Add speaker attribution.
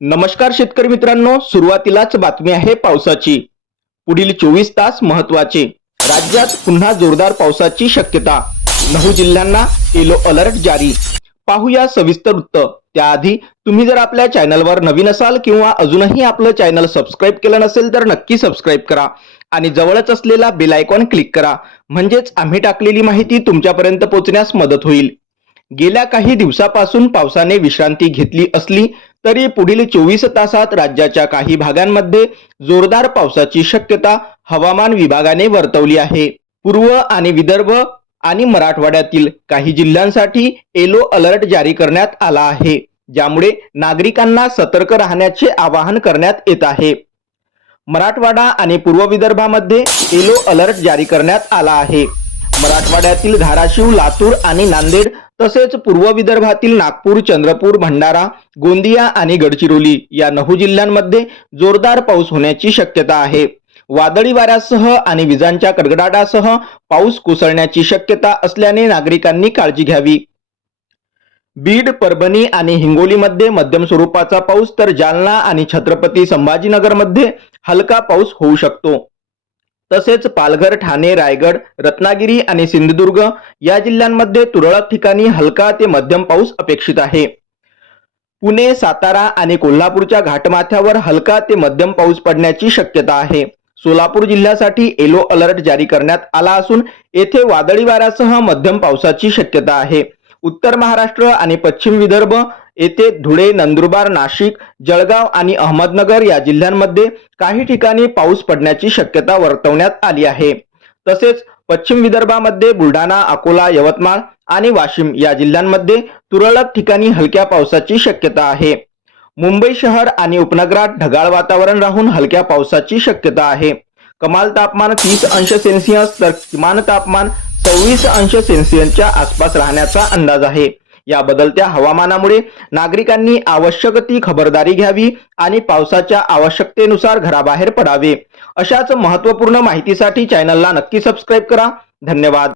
Speaker 1: नमस्कार शेतकरी मित्रांनो सुरुवातीलाच बातमी आहे पावसाची. पुढील चोवीस तास महत्त्वाचे राज्यात पुन्हा जोरदार पावसाची शक्यता. नऊ जिल्ह्यांना येलो अलर्ट जारी. पाहूया सविस्तर वृत्त. त्याआधी तुम्ही जर आपल्या चॅनलवर नवीन असाल किंवा अजूनही आपलं चॅनल सबस्क्राईब केलं नसेल तर नक्की सबस्क्राईब करा आणि जवळच असलेला बेल आयकॉन क्लिक करा. म्हणजेच आम्ही टाकलेली माहिती तुमच्यापर्यंत पोहोचण्यास मदत होईल. गेल्या काही दिवसापासून पावसाने विश्रांती घेतली असली तरी पुढील चोवीस तासात राज्याच्या काही भागांमध्ये जोरदार पावसाची शक्यता हवामान विभागाने वर्तवली आहे. पूर्व आणि विदर्भ आणि मराठवाड्यातील काही जिल्ह्यांसाठी येलो अलर्ट जारी करण्यात आला आहे ज्यामुळे नागरिकांना सतर्क राहण्याचे आवाहन करण्यात येत आहे. मराठवाडा आणि पूर्व विदर्भामध्ये येलो अलर्ट जारी करण्यात आला आहे. मराठवाड्यातील धाराशिव लातूर आणि नांदेड तसेच पूर्व विदर्भातील नागपूर चंद्रपूर भंडारा गोंदिया आणि गडचिरोली या नऊ जिल्ह्यांमध्ये जोरदार पाऊस होण्याची शक्यता आहे. वादळी वाऱ्यासह आणि विजांच्या कडकडाटासह पाऊस कोसळण्याची शक्यता असल्याने नागरिकांनी काळजी घ्यावी. बीड परभणी आणि हिंगोलीमध्ये मध्यम स्वरूपाचा पाऊस तर जालना आणि छत्रपती संभाजीनगरमध्ये हलका पाऊस होऊ शकतो. तसेच पालघर ठाणे रायगड रत्नागिरी आणि सिंधुदुर्ग या जिल्ह्यांमध्ये तुरळक ठिकाणी हलका ते मध्यम पाऊस अपेक्षित आहे. पुणे सातारा आणि कोल्हापूरच्या घाटमाथ्यावर हलका ते मध्यम पाऊस पडण्याची शक्यता आहे. सोलापूर जिल्ह्यासाठी येलो अलर्ट जारी करण्यात आला असून येथे वादळी वाऱ्यासह मध्यम पावसाची शक्यता आहे. उत्तर महाराष्ट्र आणि पश्चिम विदर्भ येथे धुळे नंदुरबार नाशिक जळगाव आणि अहमदनगर या जिल्ह्यांमध्ये काही ठिकाणी पाऊस पडण्याची शक्यता वर्तवण्यात आली आहे. तसेच पश्चिम विदर्भामध्ये बुलढाणा अकोला यवतमाळ आणि वाशिम या जिल्ह्यांमध्ये तुरळक ठिकाणी हलक्या पावसाची शक्यता आहे. मुंबई शहर आणि उपनगरात ढगाळ वातावरण राहून हलक्या पावसाची शक्यता आहे. कमाल तापमान तीस अंश सेल्सिअस तर किमान तापमान सव्वीस अंश सेल्सिअसच्या आसपास राहण्याचा अंदाज आहे. या बदलत्या हवामानामुळे नागरिकांनी आवश्यक ती खबरदारी घ्यावी आणि पावसाच्या आवश्यकतेनुसार घराबाहेर पडावे. अशाच महत्त्वपूर्ण माहितीसाठी चॅनलला नक्की सबस्क्राईब करा. धन्यवाद.